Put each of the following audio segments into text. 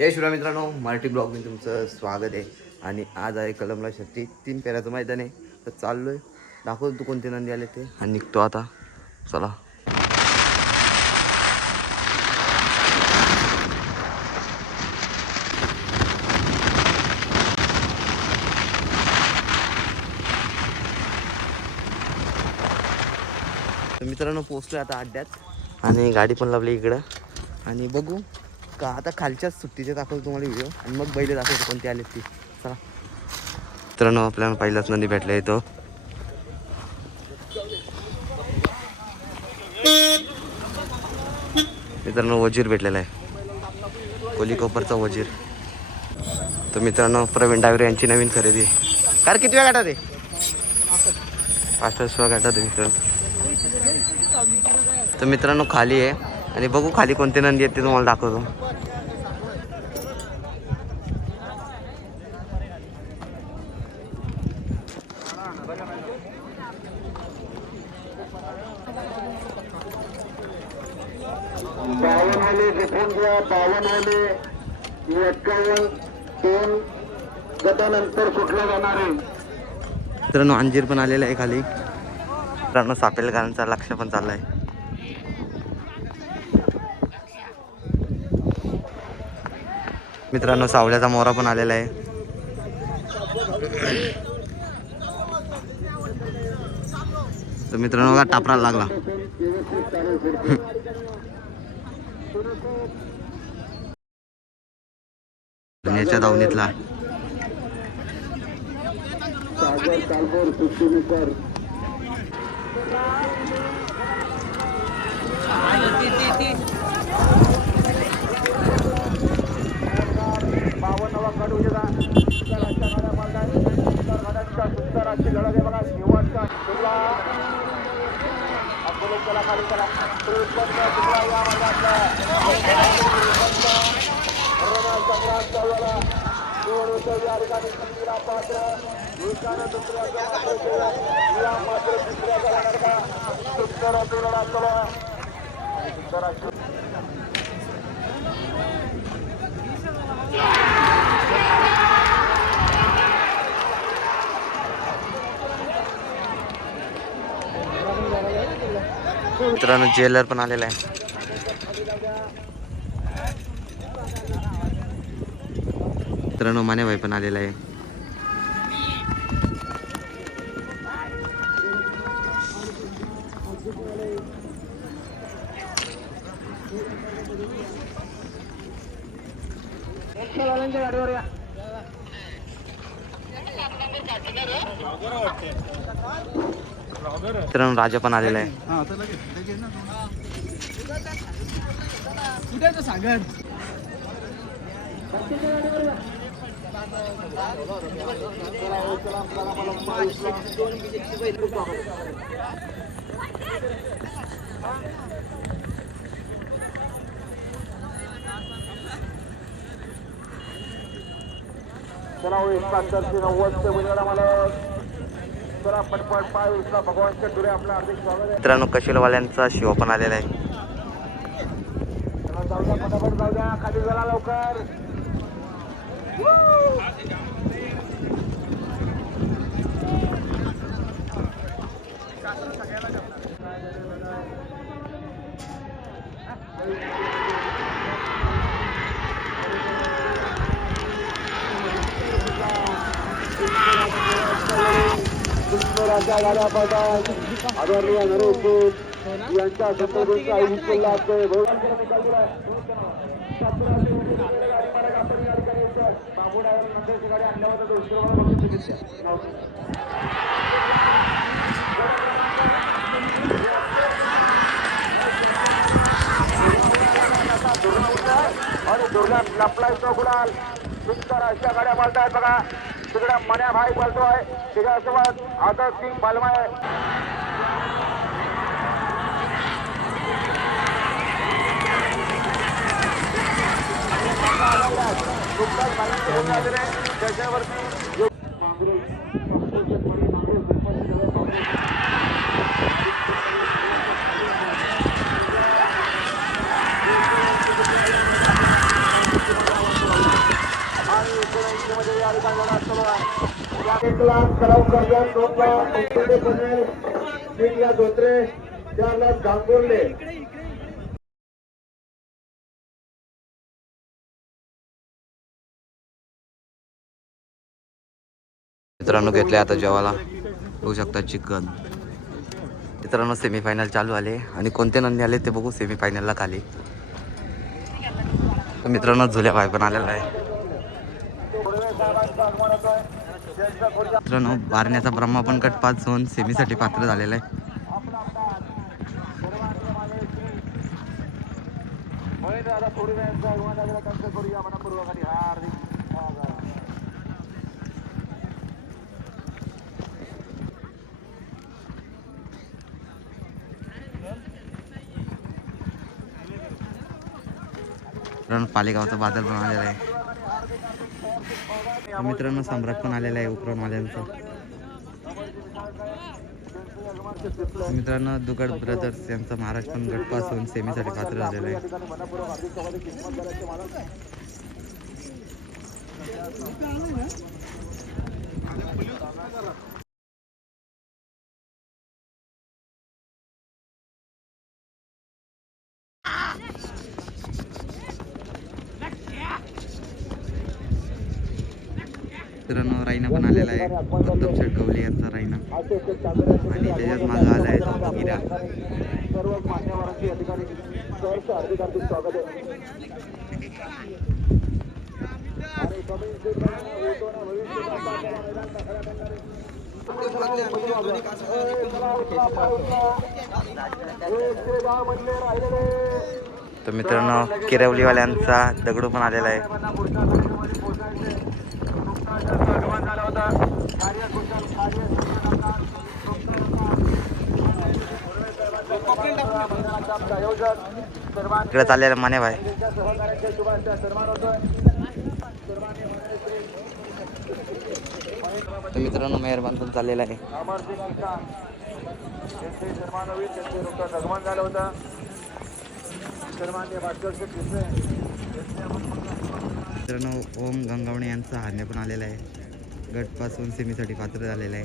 जय शिवराय मित्रांनो, मराठी ब्लॉगमध्ये तुमचं स्वागत आहे. आणि आज आहे कलमला शक्ती 3 फेऱ्याचं मैदान आहे. तर चाललोय, दाखवतो तू कोणते नंदी आले ते आणि निघतो आता. चला. तर मित्रांनो पोहोचलोय आता अड्ड्यात आणि गाडी पण लावली इकडं. आणि बघू का आता खालच्याच सुट्टीचे दाखवतो तुम्हाला व्हिडिओ आणि मग बैल दाखवतो कोणते आले ती. चला मित्रांनो, आपल्याला पहिलाच नंदी भेटला येतो. मित्रांनो वजीर भेटलेला आहे, कोलीकोपरचा वजीर. तर मित्रांनो प्रवीण डायव्हर यांची नवीन खरेदी. कार किती वेळ गाठात आहे? 5 गाठात आहे मित्रांनो. तर मित्रांनो खाली आहे आणि बघू खाली कोणते नंदी आहेत ते तुम्हाला दाखवतो. बावनवाले जिंकून घ्या. 52 2 गटानंतर सुटलं जाणार आहे. मित्रांनो अंजीर पण आलेला आहे खाली. मित्रांनो सापेलकरांचा लक्ष पण चाललाय. मित्रांनो सावल्याचा मोरा पण आलेला आहे. तर मित्रांनो बघा टापराला लागला. याच्या दावणीतला सागर कालभोर सुट्टीनुसार मित्रांनो जेलर पण आलेला आहे. मित्रांनो माने भाई पण आलेला आहे. मित्रांनो राजा पण आलेला आहे. सागर मित्रांनो कशिलवाल्यांचा शिव पण आलेला आहे. खाली चला लवकर. गाड्या पडतात आदरणीय नरेश यांच्या संदर्भात आणि दुर्गा लपलाय चौकुडाल सुंदर अशा गाड्या पळतायत बघा. तिकडे मन्या भाई पळतोय, तिच्यासोबत आदर सिंग बालमाय. त्याच्यावरती या ठिकाणी लढा सुरू आहे. 1 लाख सराव करतात 2 लाख पंकजे पटेल 3 लाख धोत्रे 4 लाख गांगुर्ले. मित्रांनो घेतले आता जेवायला बघू शकता चिकन. मित्रांनो सेमीफायनल चालू आले आणि कोणते नंदी आले ते बघू सेमीफायनलला खाली. तर मित्रांनो झुल्या भाई पण आलेला आहे. मित्रांनो बारण्याचा ब्रह्मा पण गट 5 होऊन सेमीसाठी पात्र झालेला आहे. पालेगावचा बाजार पण आलेला आहे. मित्रांनो सम्राट पण आलेला आहे उकरवणवाल्यांचा. मित्रांनो दुगड ब्रदर्स यांचा महाराज पण गटपास होऊन सेमीसाठी पात्र झालेला आहे. मित्रांनो रायना पण आलेला आहे. उत्तम शेठ गवले यांचा रायना आणि त्याच्यात मागं आला आहे तो हिरा. सर्व मान्यवरांची या ठिकाणी सहर्ष हार्दिक हार्दिक स्वागत आहे. आणि कमी तर मित्रांनो किरवलीवाल्यांचा दगडू पण आलेला आहे. इकडे चाललेला माने भाई. तर मित्रांनो मेहरबान पण चाललेला आहे. मित्रांनो ओम गंगावणे यांचा हान्य पण आलेला आहे. गटपासून सेमीसाठी पात्र झालेला आहे.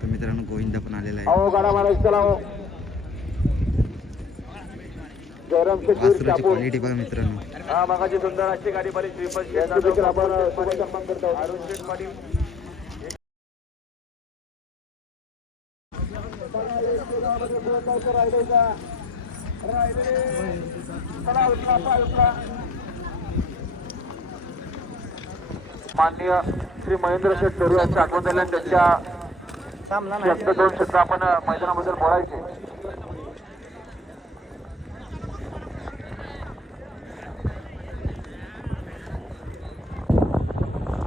तर मित्रांनो गोविंदा पण आलेला आहे. वासरूची क्वालिटी बघा मित्रांनो. मागाची सुंदर अशी गाडी बरी माननीय श्री महेंद्र शेठ पेरू यांच्या आठवण झाल्या. त्यांच्या 2 शब्द आपण मैदानाबद्दल बोलायचे.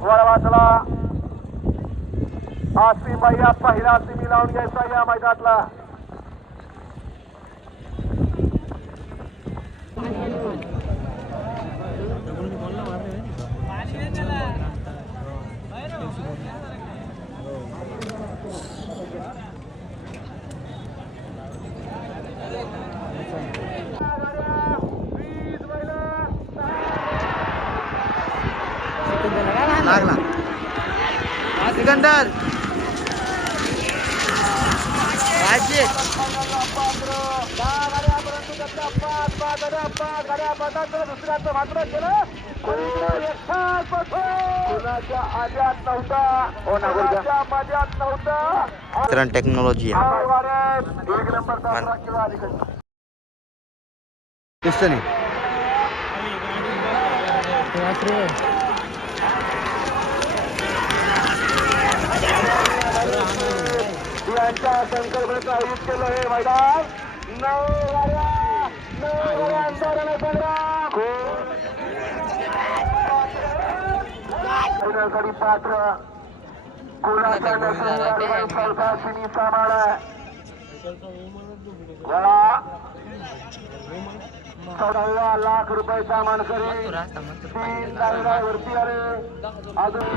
वळवासला आसमी बाई पहिला सिमी लावून घ्यायचा या मैदानातला. लागला सिकंदर दुसऱ्याचं मात्र केलं कुणाच्या आज्यात नव्हता माझ्यात नव्हता. टेक्नॉलॉजी आहे. 1 नंबर किंवा दिसतं नाही. यांच्या संकल्पनेचं आयोजित केलं हे मैदान. 9 गाड्या अंतराने पात्र कोणाच्या नसल्याशिनी सामाळ 14 लाख रुपयाचा मानकरी 3 लाखावरती आले. अजून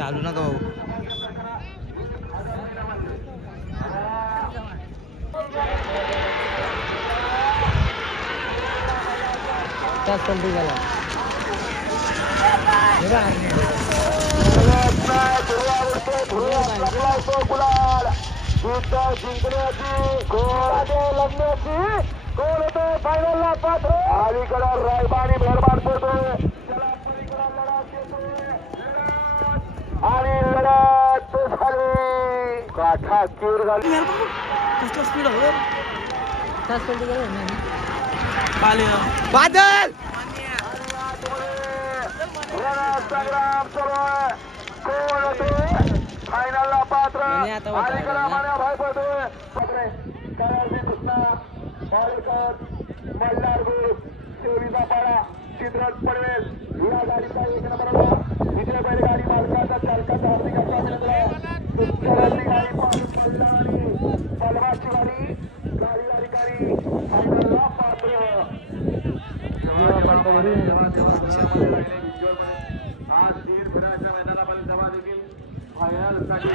आलू नका भाऊ. फायनलला पात्र अलीकडे रायबानी भरभार पडतोय आणि लढत झाली काठा कीर झाली बादल संग्राम सुरू आहे कोण होते फायनलला पात्र अलीकडे मान्या भाई पडतोय कराडची कृष्णा बाळेकर मल्हार ग्रुप सेवीचा पाडा चित्रत पडवेल या गाडीचा एक नंबरला विजय बैलगाडी मालकाचा चालकाचा हार्दिक अभिनंदन तुमच्यावरची गाडी पाहून कल्याणी बलवाची गाडी गाडी अधिकारी फायनलला पात्र आज दीड फिराच्या मैदानामध्ये जमा देखील फायनलसाठी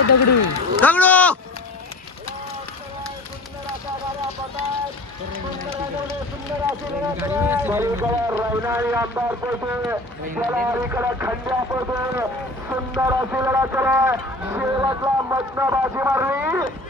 दगडू रैनाळी आमदार पडतोय त्याला अलीकडे खंड्या पडतोय सुंदर अशी लढा केलाय शेवटला मधनं बाजी मारली